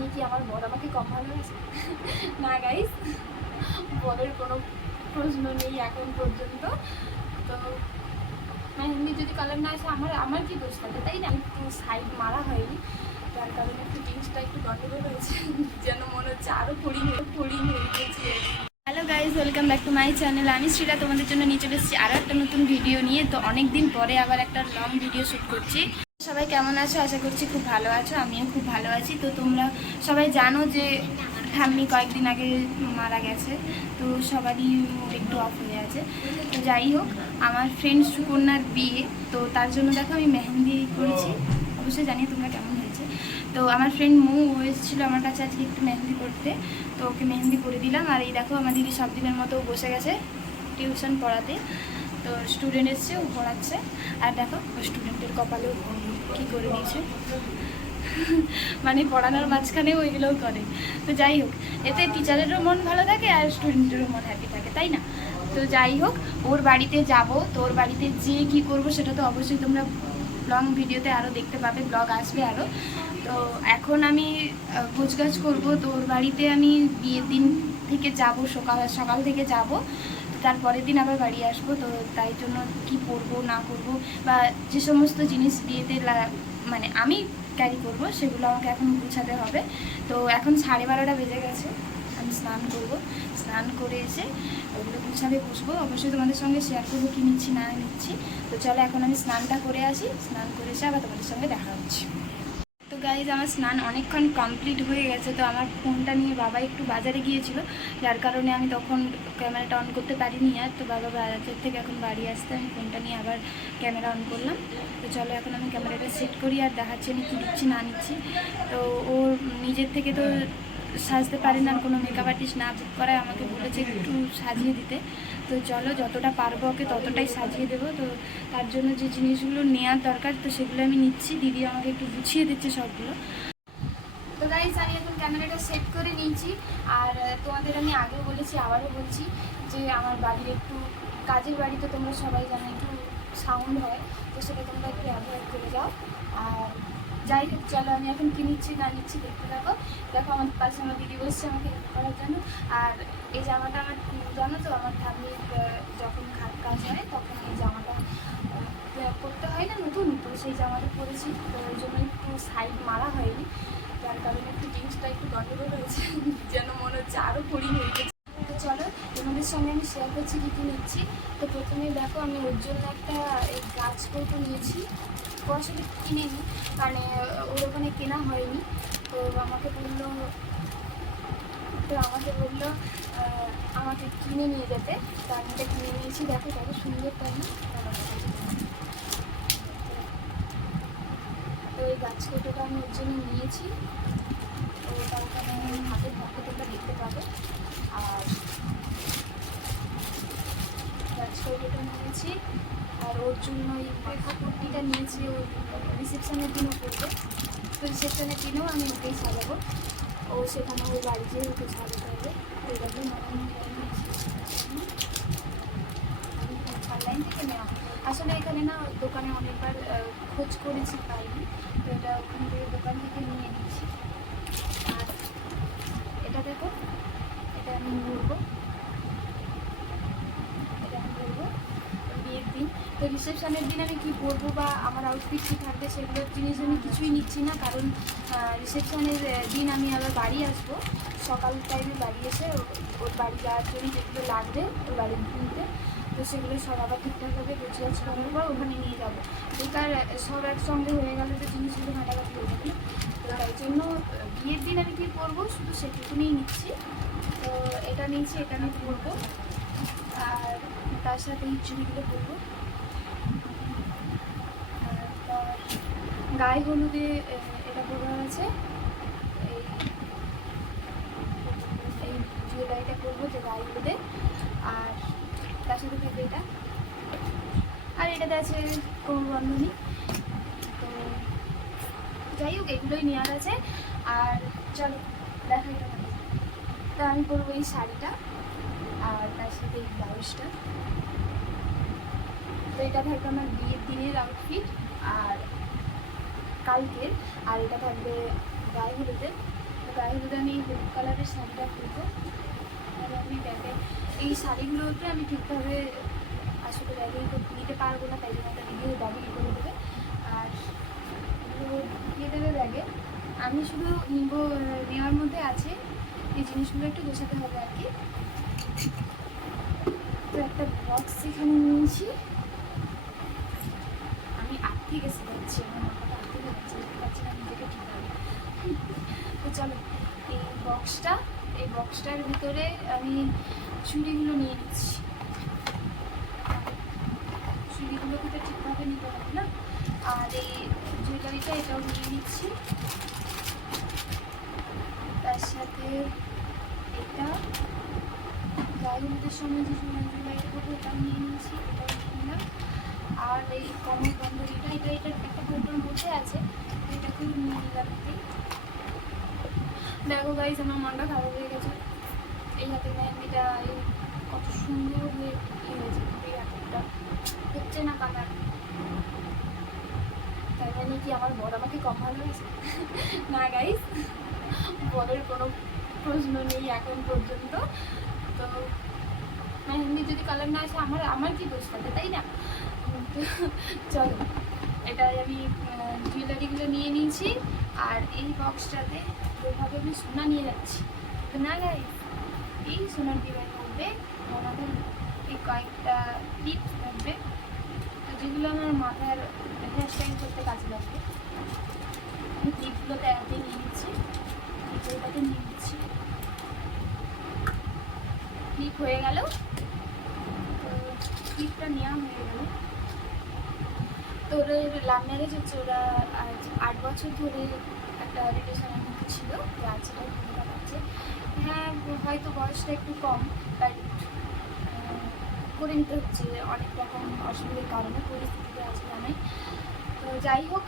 নিয়ে কি আমার বর আমাকে কম ভালোবাসে? না গাইস, বরের কোনো প্রশ্ন নেই এখন পর্যন্ত। তো মেহেন্দি যদি কালার না আসে আমার কি দোষ থাকে, তাই না? একটু সাইড মারা হয়নি, যার কারণে একটু জিনিসটা একটু গন্ডগোল হয়েছে। যেন মনে হচ্ছে আরও ফড়িং হয়ে গেছি। Hello guys, welcome back to my channel. আমি শ্রীরা তোমাদের জন্য নিয়ে চলে এসেছি আরও একটা নতুন ভিডিও নিয়ে। তো অনেক দিন পরে আবার একটা লং ভিডিও শ্যুট করছি। সবাই কেমন আছো? আশা করছি খুব ভালো আছো, আমিও খুব ভালো আছি। তো তোমরা সবাই জানো যে ঠাম্মি কয়েকদিন আগে মারা গেছে, তো সবারই মুড একটু অফ হয়ে আছে। তো যাই হোক, আমার ফ্রেন্ড সুকন্যার বিয়ে, তো তার জন্য দেখো আমি মেহেন্দি করেছি। অবশ্যই জানি তোমরা কেমন হয়েছে। তো আমার ফ্রেন্ড মৌ এসেছিলো আমার কাছে আজকে একটু মেহেন্দি করতে, তো ওকে মেহেন্দি করে দিলাম। আর এই দেখো আমার দিদি সব দিনের মতো বসে গেছে টিউশন পড়াতে। তো স্টুডেন্ট এসছে, ও পড়াচ্ছে। আর দেখো স্টুডেন্টের কপালেও কী করে দিয়েছে, মানে পড়ানোর মাঝখানে ওইগুলোও করে। তো যাই হোক, এতে টিচারেরও মন ভালো থাকে আর স্টুডেন্টেরও মন হ্যাপি থাকে, তাই না? তো যাই হোক, ওর বাড়িতে যাব। তো ওর বাড়িতে যেয়ে কী করবো সেটা তো অবশ্যই তোমরা লং ভিডিওতে আরও দেখতে পাবে, ব্লগ আসবে আরও। তো এখন আমি গোছগাছ করবো। তো ওর বাড়িতে আমি বিয়ের দিন থেকে যাব, সকাল থেকে যাব। তারপরের দিন আবার বাড়ি আসবো। তো তাই জন্য কি করবো না করবো, বা যে সমস্ত জিনিস বিয়েতে মানে আমি ক্যারি করবো, সেগুলো আমাকে এখন গুছাতে হবে। তো এখন 12:30 বেজে গেছে, আমি স্নান করব। স্নান করে এসে ওগুলো গুছাবে বসবো। অবশ্যই তোমাদের সঙ্গে শেয়ার করবো কী নিচ্ছি না নিচ্ছি। তো চলো এখন আমি স্নানটা করে আসি, স্নান করে এসে আবার তোমাদের সঙ্গে দেখা হচ্ছে। তো গাইজ, আমার স্নান অনেকক্ষণ কমপ্লিট হয়ে গেছে। তো আমার ফোনটা নিয়ে বাবা একটু বাজারে গিয়েছিল, যার কারণে আমি তখন ক্যামেরাটা অন করতে পারিনি। আর তো বাবা বাজার থেকে এখন বাড়ি আসতে আমি ফোনটা নিয়ে আবার ক্যামেরা অন করলাম। তো চলো এখন আমি ক্যামেরাটা সেট করি আর দেখাচ্ছি আমি কী নিচ্ছি না নিচ্ছি। তো ও নিজের থেকে তো সাজতে পারে না, কোনো মেকআপ আর্টিস্ট না বুক করায় আমাকে বলেছে একটু সাজিয়ে দিতে। তো চলো, যতটা পারবো ওকে ততটাই সাজিয়ে দেবো। তো তার জন্য যে জিনিসগুলো নেওয়ার দরকার, তো সেগুলো আমি নিচ্ছি। দিদি আমাকে একটু গুছিয়ে দিচ্ছে সবগুলো। তো গাইজ, আমি এখন ক্যামেরাটা সেট করে নিয়েছি। আর তোমাদের আমি আগেও বলেছি, আবারও বলছি, যে আমার বাড়ির একটু কাজের বাড়ি, তো তোমরা সবাই জানো একটু সাউন্ড হয়, তো সেটা তোমরা একটু অ্যাভয়েড করে যাও। আর যাই হোক, চলো আমি এখন কী নিচ্ছি না নিচ্ছি দেখতে থাকো। দেখো আমার পাশে আমার দিদি বসছে আমাকে হেল্প করার জন্য। আর এই জামাটা আমার জানো তো, আমার ঠাম্মির যখন খাট কাজ হয় তখন এই জামাটা করতে হয় না নতুন, তো সেই জামাটা পরেছি। তো ওই জন্য একটু সাইড মারা হয়নি, যার কারণে একটু জিনিসটা একটু গন্ডগোল হয়েছে। যেন মনে হচ্ছে আরও ফড়িং হয়ে গেছে। তো চলো তোমাদের সঙ্গে আমি শেয়ার করছি কী কী নিচ্ছি। তো প্রথমে দেখো, আমি ওর জন্য একটা এই গাছ কৌটো নিয়েছি। ও আসলে কিনে নিই, মানে ওর ওখানে কেনা হয়নি। তো আমাকে বললো আমাকে কিনে নিয়ে যেতে। তো আমি এটা কিনে নিয়েছি। দেখো কত সুন্দর, তাই না? তো এই গাছ কৌটোটা আমি ওর জন্য নিয়েছি। তো ওখানে হাতের পকেটটা দেখতে পাবে। আর গাছ কৌটোটা নিয়েছি। আর ওর জন্য এই কুর্তিটা নিয়েছি, ওই রিসেপশনের দিনও করবে। তো রিসেপশনের দিনেও আমি ওকেই সাজাবো। ও সেখানে ওই বাড়ি যেয়ে ওকে সাজাতে হবে। তো এরকম অনলাইন থেকে নেওয়া। আসলে এখানে না দোকানে অনেকবার খোঁজ করেছি, পাইনি। তো এটা ওখান থেকে দোকান থেকে নিয়ে নিচ্ছি। আর এটা দেখো, এটা আমি বলবো, বিয়ের দিন। তো রিসেপশনের দিন আমি কী পরবো বা আমার আউটফিট কী থাকবে সেগুলোর জিনিস আমি কিছুই নিচ্ছি না, কারণ রিসেপশনের দিন আমি আবার বাড়ি আসবো। সকাল টাইমে বাড়ি এসে ওর বাড়ি যাওয়ার জন্য যেগুলো লাগবে ওর বাড়ির কিনতে, তো সেগুলো সব আবার ঠিকঠাকভাবে গুছিয়ে করার পর ওখানে নিয়ে যাবো। বেকার সব একসঙ্গে হয়ে গেলে তো জিনিসগুলো ঘাটাঘাটি হয়ে যাবে। তো তাই জন্য বিয়ের দিন আমি কী করবো শুধু সেটুকুনি নিচ্ছি। তো এটা নিচ্ছি, এটা আমি পরবো। আর তার সাথে এই চুড়িগুলো পরবো। গায়ে হলুদে এটা পরা আছে, এই জুয়েলারিটা করবো যে গায়ে হলুদে। আর তার সাথে থাকবে এটা, আর এটাতে আছে কোমরবন্ধনী। তো যাই হোক, এগুলোই নেওয়ার আছে। আর চলো দেখাই তোমাদের। তো আমি পরবো এই শাড়িটা, আর তার সাথে এই ব্লাউজটা। তো এটা থাকবে আমার বিয়ের দিনের আউটফিট আর কালকের। আর এটা থাকবে গায়ে হলুদের। তো গায়ে হলুদে আমি এই হলুদ কালারের শাড়িটা পরবো। আর আমি ব্যাগে এই শাড়িগুলোতে আমি ঠিকভাবে আসলে ব্যাগে নিতে পারবো না, তাই জন্য একটা ভিডিও ব্যাগে করে দেবে আর এগুলো দিয়ে দেবে ব্যাগে। আমি শুধু নেওয়ার মধ্যে আছে এই জিনিসগুলো একটু গোছাতে হবে আর কি। তো একটা বক্স এখানে নিয়েছি, আমি আটকে গেছি যাচ্ছি, আমার মাথাটা আটকে যাচ্ছে, দেখতে পাচ্ছি না নিজেকে ঠিকভাবে। তো চলো এই বক্সটার ভিতরে আমি চুড়িগুলো নিয়ে নিচ্ছি। চুড়িগুলোকে তো ঠিকভাবে নিতে হবে না, আর এই জুয়েলারিটা এটাও নিয়ে নিচ্ছি, তার সাথে এটা গায়ে হলুদের সময় যে জুয়েলারিটা করবো এটাও নিয়ে নিচ্ছি, এটাও নিয়ে নিলাম। আর এই কমর বন্ধনীটা এটা একটা কৌটোর মধ্যে আছে, এটাকেও নিয়ে নিলাম। দেখো গাইজ আমার মনটা খারাপ হয়ে গেছে, এই হাতে মেহেন্দিটা এই কত সুন্দর হয়ে হয়েছে, এই হাতটা হচ্ছে না কালার। তাই মানে কি আমার বর আমাকে কম ভালোবাসে? না গাইজ, বরের কোনো প্রশ্ন নেই এখন পর্যন্ত। তো মেহেন্দি যদি কালার না আসে আমার কি দোষ থাকে, তাই না? তো চলো, এটাই আমি জুয়েলারিগুলো নিয়ে নিয়েছি, আর এই বক্সটাতে যেভাবে আমি সোনা নিয়ে যাচ্ছি। তো না গাইজ, এই সোনার ডিবার মধ্যে আমাদের এই কয়েকটা টিপস থাকবে, তো যেগুলো আমার মাথার হেয়ারস্টাইল করতে কাজে লাগবে। আমি ক্লিপগুলোতে এতে নিয়ে নিচ্ছি, এটাতে নিয়ে নিচ্ছি, ক্লিপ হয়ে গেল। তো ক্লিপটা নেওয়া হয়ে গেল। তো ওদের লাভ ম্যারেজ হচ্ছে, ওরা আজ 8 বছর ধরে একটা রিলেশনের মধ্যে ছিল, তো আজ সেটাই ভূমিকা পাচ্ছে। হ্যাঁ, হয়তো বয়সটা একটু কম, বাট করে নিতে হচ্ছে অনেক রকম অসুবিধার কারণে, পরিস্থিতিতে আছে জানাই। তো যাই হোক,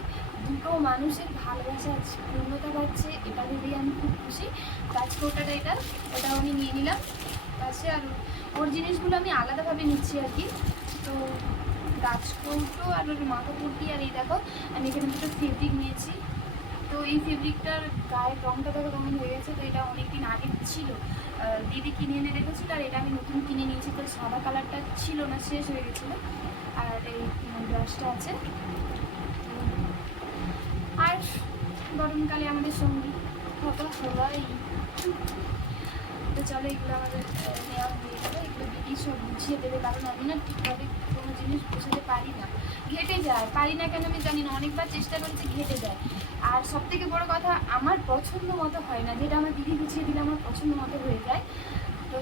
দুটো মানুষের ভালোবাসা আজ পূর্ণতা পাচ্ছে, এটা ভেবেই আমি খুব খুশি। রাজকৌটাটা এটাও আমি নিয়ে নিলাম পাশে, আর ওর জিনিসগুলো আমি আলাদাভাবে নিচ্ছি আর কি। তো রাজকৌটো আর ওর মাথা কুর্তি, আর এই দেখো আমি এখানে দুটো ফেব্রিক নিয়েছি। তো এই ফেব্রিকটার গায়ের রঙটা দেখো কেমন হয়ে গেছে। তো এটা অনেকদিন আগে ছিল, দিদি কিনে এনে রেখেছিল, আর এটা আমি নতুন কিনে নিয়েছি। তো সাদা কালারটা ছিল না, শেষ হয়ে গেছিলো। আর এই ব্রাশটা আছে। আর গরমকালে আমাদের সঙ্গী হওয়াই। তো চলো, এগুলো আমাদের নেওয়া হয়ে যাবে, এগুলো দিদি সব বুঝিয়ে দেবে, কারণ আমি না ঠিকভাবে কোনো জিনিস বোঝাতে পারি না, ঘেটে যায়। পারি না কেন আমি জানি না, অনেকবার চেষ্টা করেছি, ঘেটে যায়। আর সব থেকে বড়ো কথা, আমার পছন্দ মতো হয় না, যেটা আমার দিদি গুছিয়ে দিলে আমার পছন্দ মতো হয়ে যায়। তো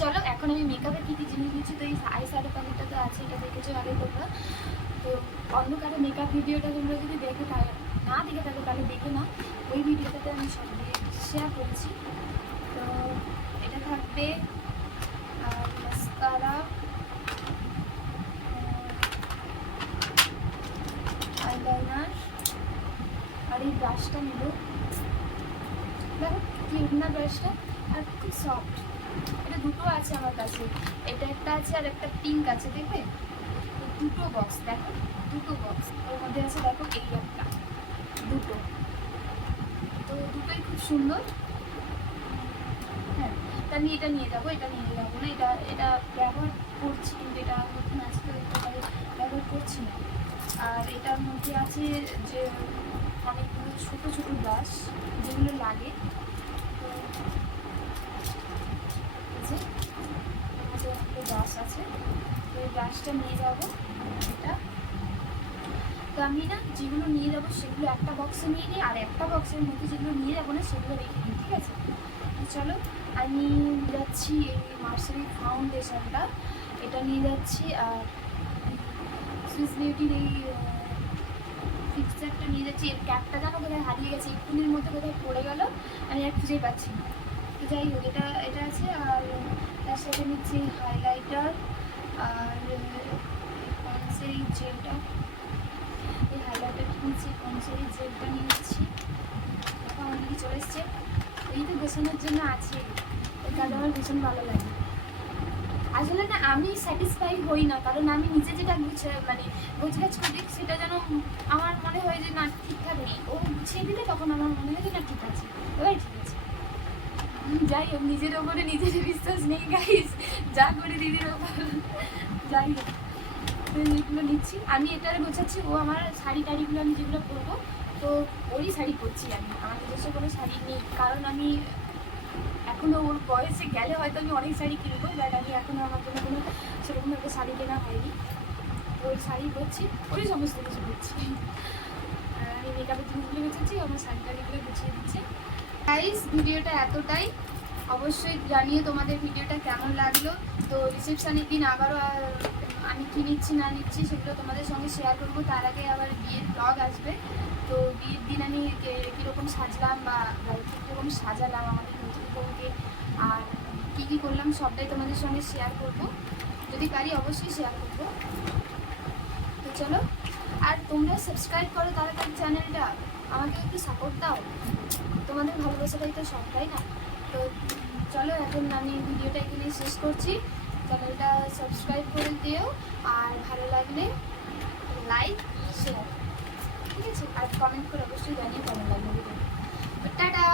চলো, এখন আমি মেকআপে কী কী জিনিস দিচ্ছি। তো এই আই শ্যাডো প্যালেটটা তো আছে, এটা দেখেছো আগে তোমরা। তো অন্ধকারে মেকআপ ভিডিওটা তোমরা যদি না দেখে থাকো তাহলে দেখে নাও, ওই ভিডিওটাতে আমি সব শেয়ার করেছি। তো এটা থাকবে, আর মাস্কারা, আইলাইনার, আর এই ব্রাশটা নেব। দেখো কিউট না ব্রাশটা, আর খুব সফট। এটা দুটো আছে আমার কাছে, এটা একটা আছে আর একটা পিঙ্ক আছে, দেখবে? তো দুটো বক্স, দেখো দুটো বক্স, ওর মধ্যে আছে দেখো এই একটা, দুটো। তো দুটোই খুব সুন্দর। হ্যাঁ, তা আমি এটা নিয়ে যাবো, এটা নিয়ে যাবো না, এটা ব্যবহার করছি, কিন্তু এটা নতুন আছে তো এটা ব্যবহার করছি না। আর এটার মধ্যে আছে যে অনেকগুলো ছোটো ছোটো ব্রাশ যেগুলো লাগে। তো যে অনেকগুলো ব্রাশ আছে, তো এই ব্রাশটা নিয়ে যাবো এটা। তো আমি না যেগুলো নিয়ে যাবো সেগুলো একটা বক্সে নিয়ে নিই, আর একটা বক্সের মধ্যে যেগুলো নিয়ে যাবো না সেগুলো রেখে নিই, ঠিক আছে? তো চলো, আমি যাচ্ছি এই মার্সারি ফাউন্ডেশনটা, এটা নিয়ে যাচ্ছি। আর সুইস বিউটির এই ফিক্সারটা নিয়ে যাচ্ছি। এর ক্যাপটা জানো কোথায় হারিয়ে গেছে, এক্ষুনির মধ্যে কোথায় পড়ে গেল, আমি আর খুঁজেই পাচ্ছি না। তো যাই হোক, এটা আছে। আর তার সাথে নিচ্ছি হাইলাইটার, আর কনসেরি জেলটা, এই হাইলাইটারটা নিচ্ছি, কনসেরি জেলটা নিচ্ছি। আমার দিকে চলে এসছে, এই তো গোছানোর জন্য আছে, এই কাজ আমার ভীষণ ভালো লাগে। আসলে না আমি স্যাটিসফাই হই না, কারণ আমি নিজে যেটা মানে গোছগাছ করি সেটা যেন আমার মনে হয় যে না ঠিকঠাক নেই, ও গুছিয়ে দিলে তখন আমার মনে হয় যে না ঠিক আছে, এবার যাই হোক, নিজের ওপরে নিজের বিশ্বাস নেই গাইস, যা করে দিদির ওপর। যাই হোক, তো এইগুলো নিচ্ছি আমি, এটারে গোছাচ্ছি। ও আমার শাড়ি টাড়িগুলো আমি যেগুলো পরবো, তো ওরই শাড়ি পরছি আমি, আমার নিজস্ব কোনো শাড়ি নেই। কারণ আমি এখনও ওর বয়সে গেলে হয়তো আমি অনেক শাড়ি কিনবো, বাট আমি এখনও আমার জন্য কোনো সেরকম একটা শাড়ি কেনা হয়নি। ওর শাড়ি পরছি, ওরই সমস্ত কিছু করছি। আর আমি মেকআপের জিনিসগুলো গুছাচ্ছি, আমার শাড়ি টাড়িগুলো গুছিয়ে দিচ্ছি। গাইস, ভিডিওটা এতটাই। অবশ্যই জানিয়ে তোমাদের ভিডিওটা কেমন লাগলো। তো রিসেপশনের দিন আবারও আমি কী নিচ্ছি না নিচ্ছি সেগুলো তোমাদের সঙ্গে শেয়ার করবো। তার আগে আবার বিয়ের ব্লগ আসবে। তো বিয়ের দিন আমি কীরকম সাজলাম বা কীরকম সাজালাম আমাদের নতুন বউকে, আর কী কী করলাম সবটাই তোমাদের সঙ্গে শেয়ার করব। যদি পারি অবশ্যই শেয়ার করবো। তো চলো, আর তোমরা সাবস্ক্রাইব করো তাড়াতাড়ি চ্যানেলটা, আমাকে একটু সাপোর্ট দাও। তোমাদের ভালোবাসাটাই তো সব, তাই না? তো চলো, এখন আমি ভিডিওটা এখানে শেষ করছি। চ্যানেলটা সাবস্ক্রাইব করে দিও, আর ভালো লাগলে লাইক শেয়ার, ঠিক আছে? আর কমেন্ট করে অবশ্যই জানিয়ে কেমন লাগলো ভিডিও। টাটা।